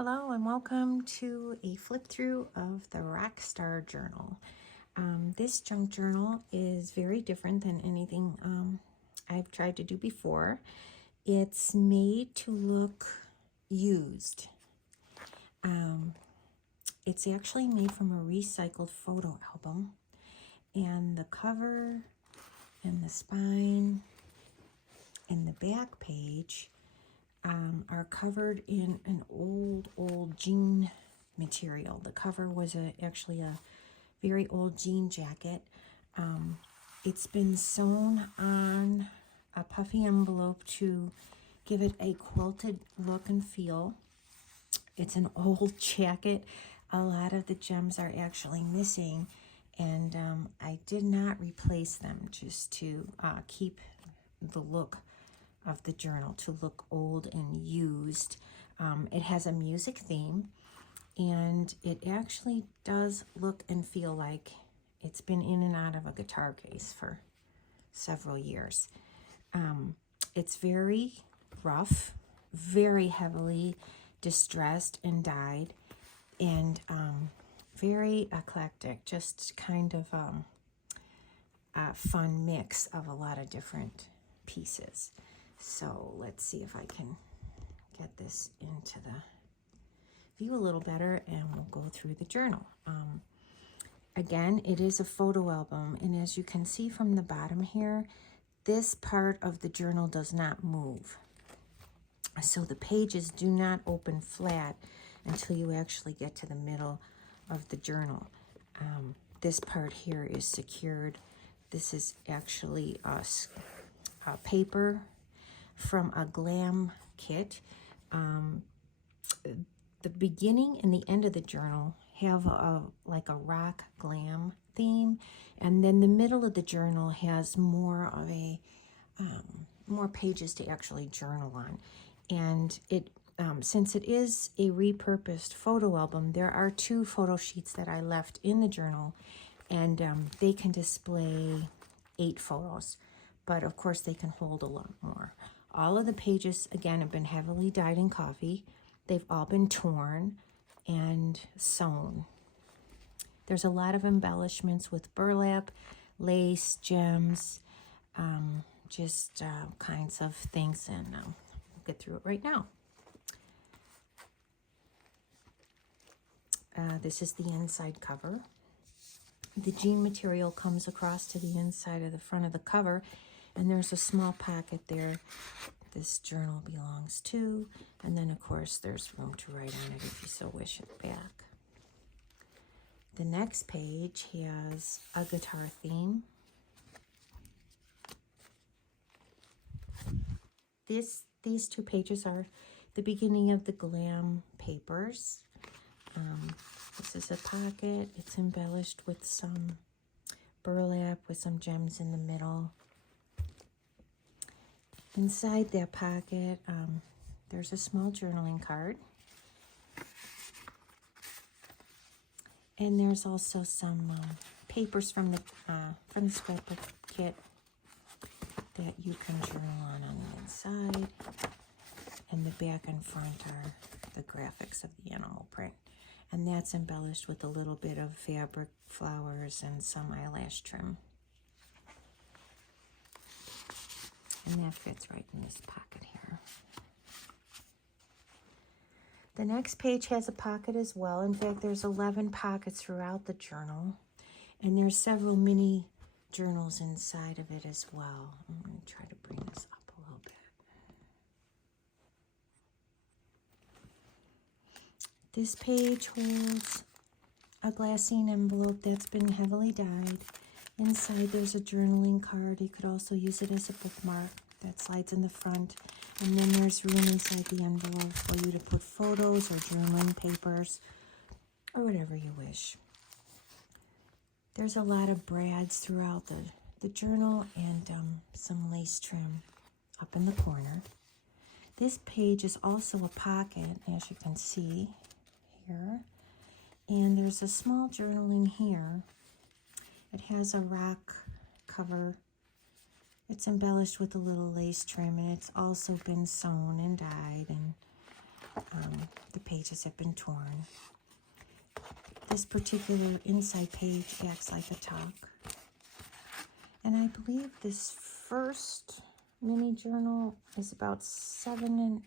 Hello and welcome to a flip through of the Rockstar Journal. This junk journal is very different than anything I've tried to do before. It's made to look used. It's actually made from a recycled photo album, and the cover and the spine and the back page are covered in an old jean material. The cover was actually a very old jean jacket. It's been sewn on a puffy envelope to give it a quilted look and feel. It's an old jacket. A lot of the gems are actually missing, and I did not replace them just to keep the look of the journal, to look old and used. It has a music theme, and it actually does look and feel like it's been in and out of a guitar case for several years. It's very rough, very heavily distressed and dyed, and very eclectic, just kind of a fun mix of a lot of different pieces. So let's see if I can get this into the view a little better, and we'll go through the journal. Again, it is a photo album, and as you can see from the bottom here, this part of the journal does not move. So the pages do not open flat until you actually get to the middle of the journal. This part here is secured. This is actually a paper from a glam kit. The beginning and the end of the journal have like a rock glam theme, and then the middle of the journal has more of a more pages to actually journal on. And it since it is a repurposed photo album, there are 2 photo sheets that I left in the journal, and they can display 8 photos, but of course they can hold a lot more. All of the pages, again, have been heavily dyed in coffee. They've all been torn and sewn. There's a lot of embellishments with burlap, lace, gems, just kinds of things, and we'll get through it right now. This is the inside cover. The jean material comes across to the inside of the front of the cover, and there's a small pocket there this journal belongs to, and then of course there's room to write on it if you so wish at the back. The next page has a guitar theme. These 2 pages are the beginning of the glam papers. This is a pocket. It's embellished with some burlap with some gems in the middle. Inside that pocket, there's a small journaling card. And there's also some papers from the scrapbook kit that you can journal on the inside. And the back and front are the graphics of the animal print. And that's embellished with a little bit of fabric, flowers, and some eyelash trim. And that fits right in this pocket here. The next page has a pocket as well. In fact, there's 11 pockets throughout the journal. And there's several mini journals inside of it as well. I'm going to try to bring this up a little bit. This page holds a glassine envelope that's been heavily dyed. Inside there's a journaling card. You could also use it as a bookmark that slides in the front. And then there's room inside the envelope for you to put photos or journaling papers or whatever you wish. There's a lot of brads throughout the journal, and some lace trim up in the corner. This page is also a pocket, as you can see here. And there's a small journal in here. It has a rock cover. It's embellished with a little lace trim, and it's also been sewn and dyed. And the pages have been torn. This particular inside page acts like a tuck. And I believe this first mini journal is about 7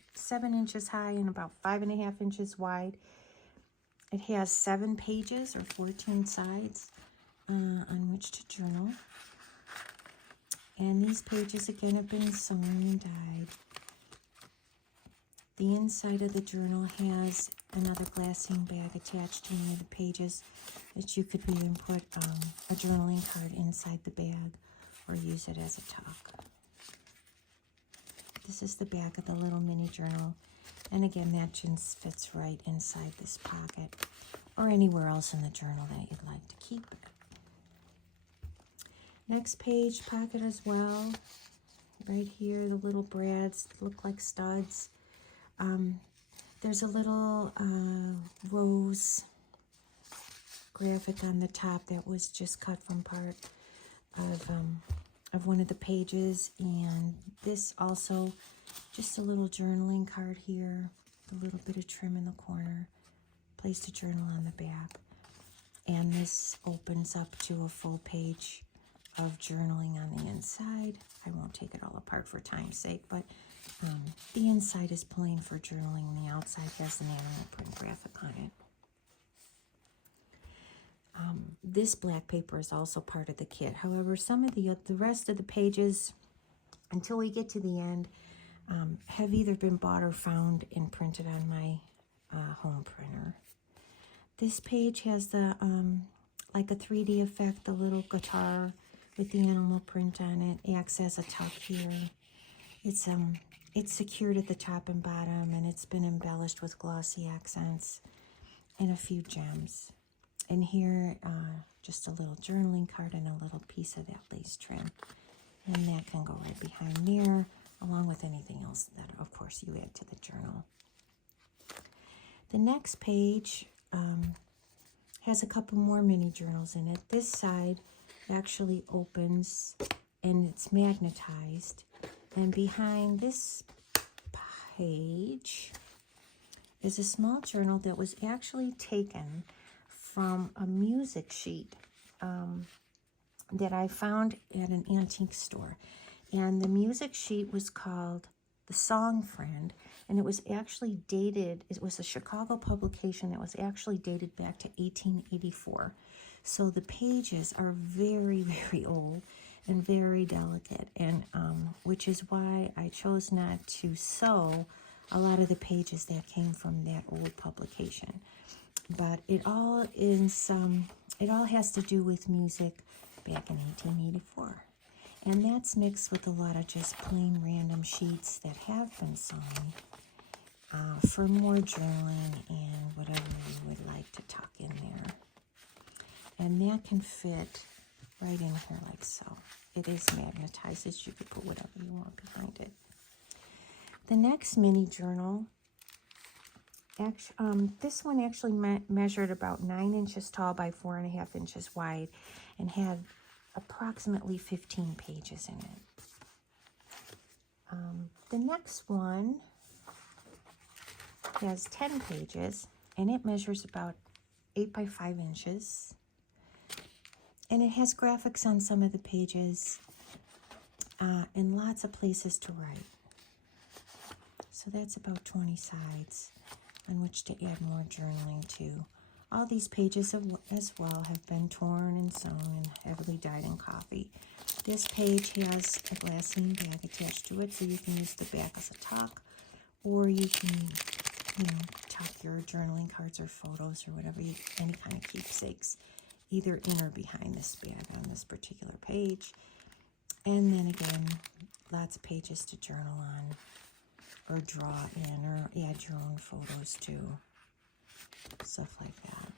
inches high and about 5.5 inches wide. It has 7 pages or 14 sides on which to journal. And these pages again have been sewn and dyed. The inside of the journal has another glassine bag attached to one of the pages that you could even put a journaling card inside the bag or use it as a tuck. This is the back of the little mini journal. And again, that just fits right inside this pocket or anywhere else in the journal that you'd like to keep it. Next page, pocket as well. Right here, the little brads look like studs. There's a little rose graphic on the top that was just cut from part of one of the pages, and this also just a little journaling card here, a little bit of trim in the corner, place to journal on the back, and this opens up to a full page of journaling on the inside. I won't take it all apart for time's sake, but the inside is plain for journaling, and the outside has an animal print graphic on it. This black paper is also part of the kit. However, some of the rest of the pages, until we get to the end, have either been bought or found and printed on my home printer. This page has the like a 3D effect, the little guitar with the animal print on it. Acts as a tuck here. It's secured at the top and bottom, and it's been embellished with glossy accents and a few gems. And here, just a little journaling card and a little piece of that lace trim. And that can go right behind there, along with anything else that, of course, you add to the journal. The next page has a couple more mini journals in it. This side actually opens, and it's magnetized. And behind this page is a small journal that was actually taken from a music sheet that I found at an antique store. And the music sheet was called The Song Friend, and it was actually dated, it was a Chicago publication that was actually dated back to 1884. So the pages are very, very old and very delicate, and which is why I chose not to sew a lot of the pages that came from that old publication. But it all has to do with music back in 1884. And that's mixed with a lot of just plain random sheets that have been sewn for more journaling and whatever you would like to tuck in there. And that can fit right in here like so. It is magnetized, so you could put whatever you want behind it. The next mini journal, this one actually measured about 9 inches tall by 4.5 inches wide and had approximately 15 pages in it. The next one has 10 pages, and it measures about 8 by 5 inches. And it has graphics on some of the pages and lots of places to write. So that's about 20 sides on which to add more journaling to. All these pages as well have been torn and sewn and heavily dyed in coffee. This page has a glassine bag attached to it, so you can use the back as a tuck, or you can, tuck your journaling cards or photos or whatever, any kind of keepsakes, either in or behind this bag on this particular page. And then again, lots of pages to journal on, or draw in, or add your own photos to, stuff like that.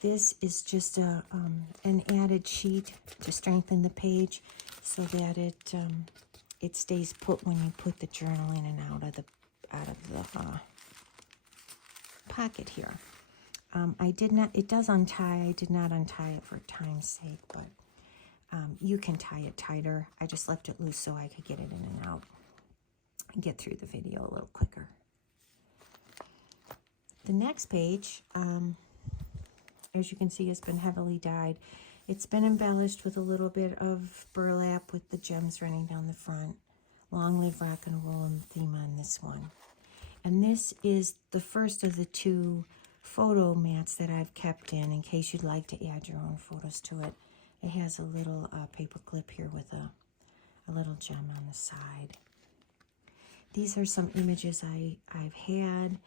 This is just an added sheet to strengthen the page so that it stays put when you put the journal in and out of the pocket here. It does untie. I did not untie it for time's sake, but you can tie it tighter. I just left it loose so I could get it in and out and get through the video a little quicker. The next page, as you can see, has been heavily dyed. It's been embellished with a little bit of burlap with the gems running down the front. Long live rock and roll and theme on this one. And this is the first of the 2 photo mats that I've kept in case you'd like to add your own photos to it. It has a little paper clip here with a little gem on the side. These are some images I've had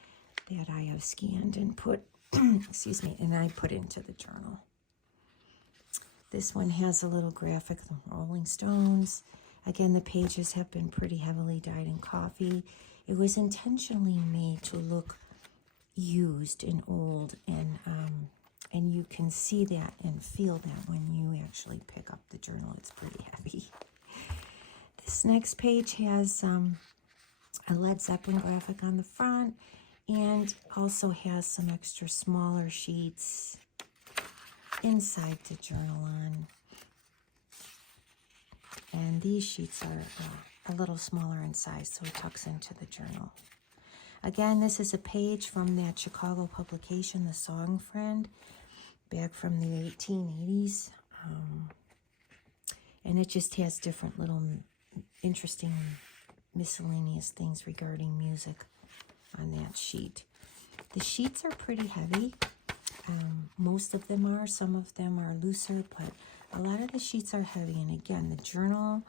that I have scanned and put, excuse me, and I put into the journal. This one has a little graphic of the Rolling Stones. Again, the pages have been pretty heavily dyed in coffee. It was intentionally made to look used and old, and you can see that and feel that when you actually pick up the journal. It's pretty heavy. This next page has a Led Zeppelin graphic on the front, and also has some extra smaller sheets inside the journal on. And these sheets are a little smaller in size, so it tucks into the journal. Again, this is a page from that Chicago publication, The Song Friend, back from the 1880s. And it just has different little interesting miscellaneous things regarding music on that sheet. The sheets are pretty heavy. Most of them are. Some of them are looser, but a lot of the sheets are heavy. And again, the journal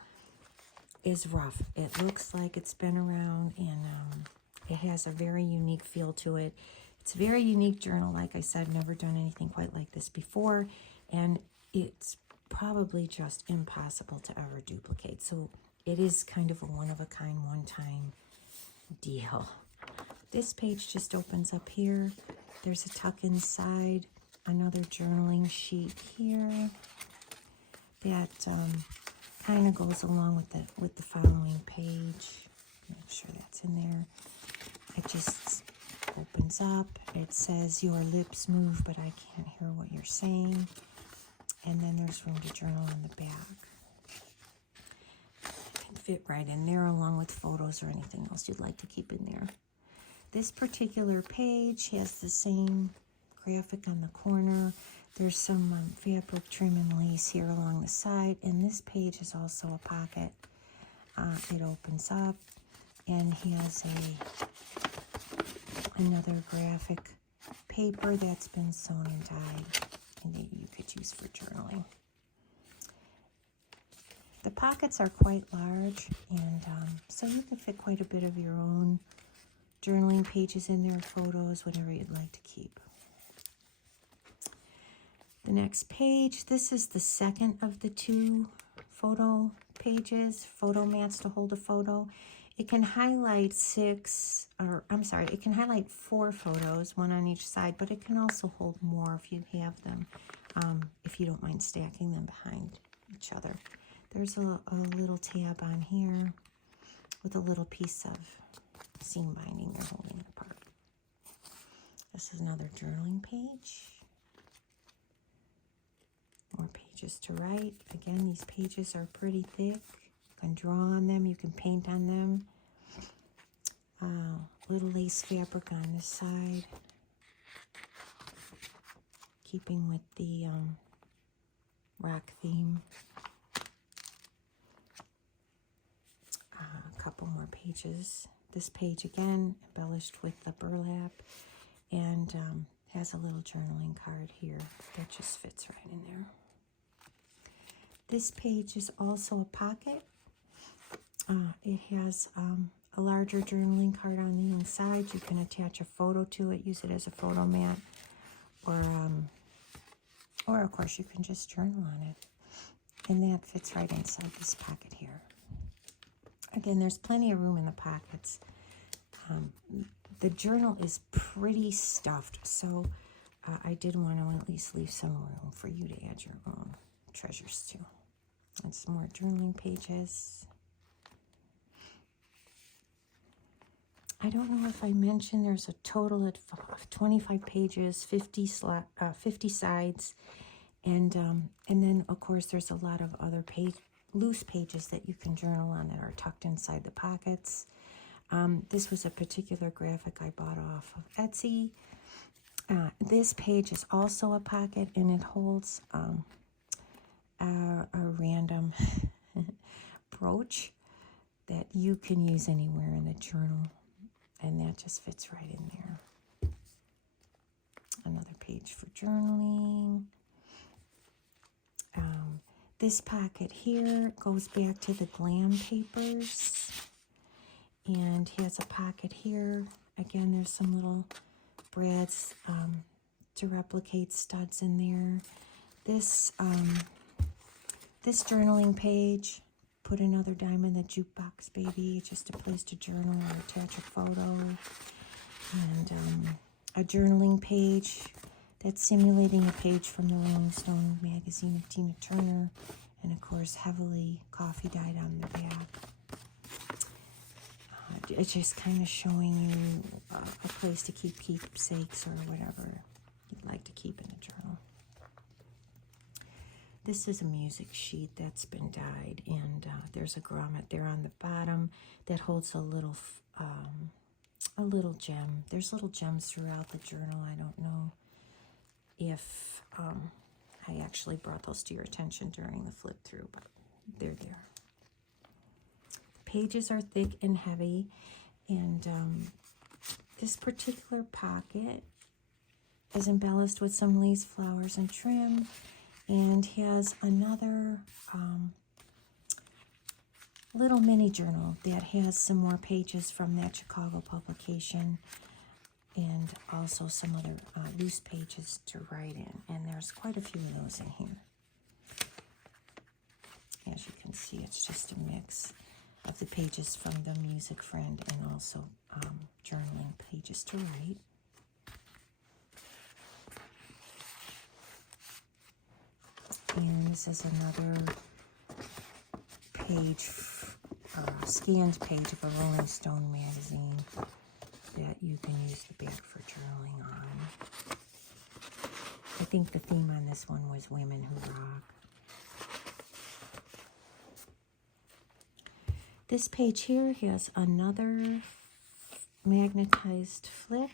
is rough. It looks like it's been around, and it has a very unique feel to it. It's a very unique journal. Like I said, never done anything quite like this before, and it's probably just impossible to ever duplicate. So it is kind of a one-of-a-kind, one-time deal. This page just opens up here. There's a tuck inside, another journaling sheet here that kind of goes along with the following page. Make sure that's in there. It just opens up. It says, "Your lips move, but I can't hear what you're saying." And then there's room to journal on the back. It can fit right in there along with photos or anything else you'd like to keep in there. This particular page has the same graphic on the corner. There's some fabric trim and lace here along the side, and this page is also a pocket. It opens up and has another graphic paper that's been sewn and dyed, and that you could use for journaling. The pockets are quite large, and so you can fit quite a bit of your own journaling pages in there, photos, whatever you'd like to keep. The next page, this is the second of the 2 photo pages, photo mats to hold a photo. It can highlight it can highlight 4 photos, 1 on each side, but it can also hold more if you have them, if you don't mind stacking them behind each other. There's a little tab on here with a little piece of seam binding you're holding it apart. This is another journaling page. More pages to write. Again, these pages are pretty thick. You can draw on them, you can paint on them. Little lace fabric on this side, keeping with the rock theme. A couple more pages. This page again embellished with the burlap, and has a little journaling card here that just fits right in there. This page is also a pocket. It has a larger journaling card on the inside. You can attach a photo to it, use it as a photo mat, or of course you can just journal on it, and that fits right inside this pocket here. Again, there's plenty of room in the pockets. The journal is pretty stuffed, so I did want to at least leave some room for you to add your own treasures to. And some more journaling pages. I don't know if I mentioned there's a total of 25 pages, 50 sides, and then of course there's a lot of other loose pages that you can journal on that are tucked inside the pockets. This was a particular graphic I bought off of Etsy. This page is also a pocket, and it holds a random brooch that you can use anywhere in the journal, and that just fits right in there. Another page for journaling. This pocket here goes back to the glam papers, and has a pocket here. Again, there's some little brads to replicate studs in there. This journaling page, put another dime in the jukebox, baby. Just a place to journal or attach a photo. And a journaling page that's simulating a page from the Rolling Stone magazine of Tina Turner. And of course, heavily coffee dyed on the back. It's just kind of showing you a place to keep keepsakes or whatever you'd like to keep in a journal. This is a music sheet that's been dyed, and there's a grommet there on the bottom that holds a little gem. There's little gems throughout the journal. I don't know if I actually brought those to your attention during the flip through, but they're there. Pages are thick and heavy, and this particular pocket is embellished with some lace flowers and trim, and has another little mini journal that has some more pages from that Chicago publication, and also some other loose pages to write in, and there's quite a few of those in here. As you can see, it's just a mix of the pages from the music friend and also journaling pages to write. And this is another page, scanned page of a Rolling Stone magazine that you can use the back for journaling on. I think the theme on this one was Women Who Rock. This page here has another magnetized flip.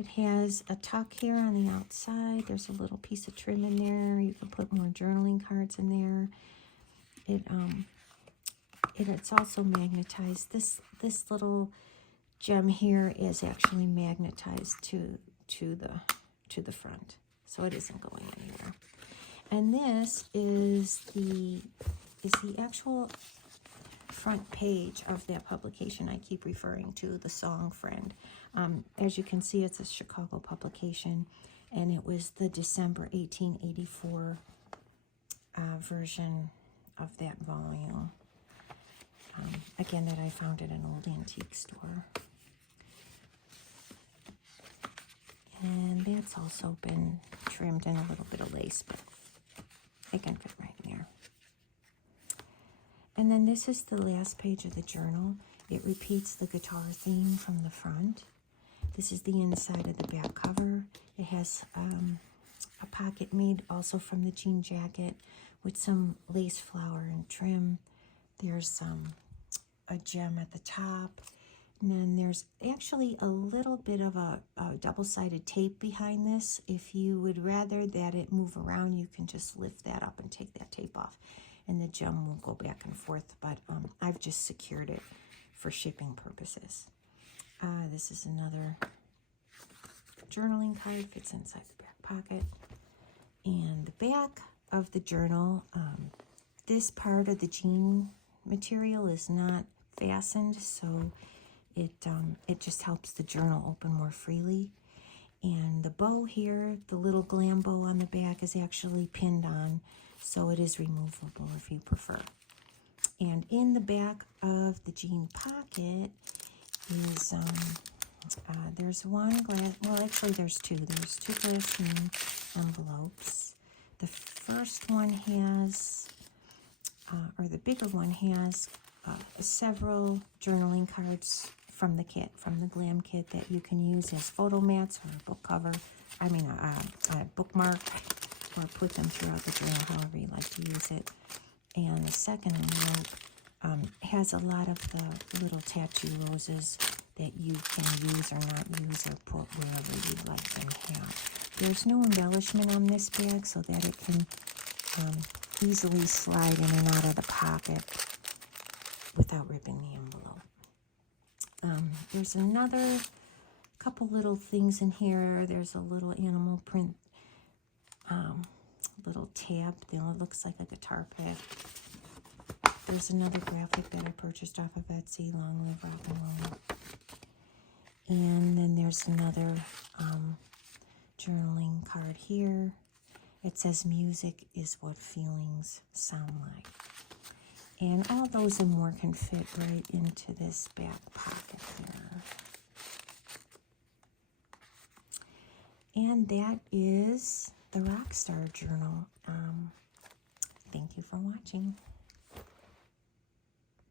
It has a tuck here on the outside. There's a little piece of trim in there. You can put more journaling cards in there. It's also magnetized. This little gem here is actually magnetized to the front, so it isn't going anywhere. And this is the actual front page of that publication I keep referring to, the Song Friend. As you can see, it's a Chicago publication, and it was the December 1884 version of that volume. Again, that I found at an old antique store. And that's also been trimmed in a little bit of lace, but it can fit right in there. And then this is the last page of the journal. It repeats the guitar theme from the front. This is the inside of the back cover. It has a pocket made also from the jean jacket with some lace flower and trim. There's a gem at the top. And then there's actually a little bit of a double-sided tape behind this. If you would rather that it move around, you can just lift that up and take that tape off, and the gem will go back and forth, but I've just secured it for shipping purposes. This is another journaling card, fits inside the back pocket. And the back of the journal, this part of the jean material is not fastened, so it just helps the journal open more freely. And the bow here, the little glam bow on the back, is actually pinned on, so it is removable if you prefer. And in the back of the jean pocket is there's one glass, well actually there's two. There's two glass jean envelopes. The first one has, or the bigger one has several journaling cards from the kit, from the glam kit, that you can use as photo mats or a book cover, a bookmark, or put them throughout the journal, however you like to use it. And the second envelope has a lot of the little tattoo roses that you can use or not use or put wherever you'd like There's no embellishment on this bag so that it can easily slide in and out of the pocket without ripping the envelope. There's another couple little things in here. There's a little animal print, little tab. It looks like a guitar pick. There's another graphic that I purchased off of Etsy, Long Live Rock and Roll. And then there's another journaling card here. It says, music is what feelings sound like. And all those and more can fit right into this back pocket there. And that is the Rockstar Journal. Thank you for watching.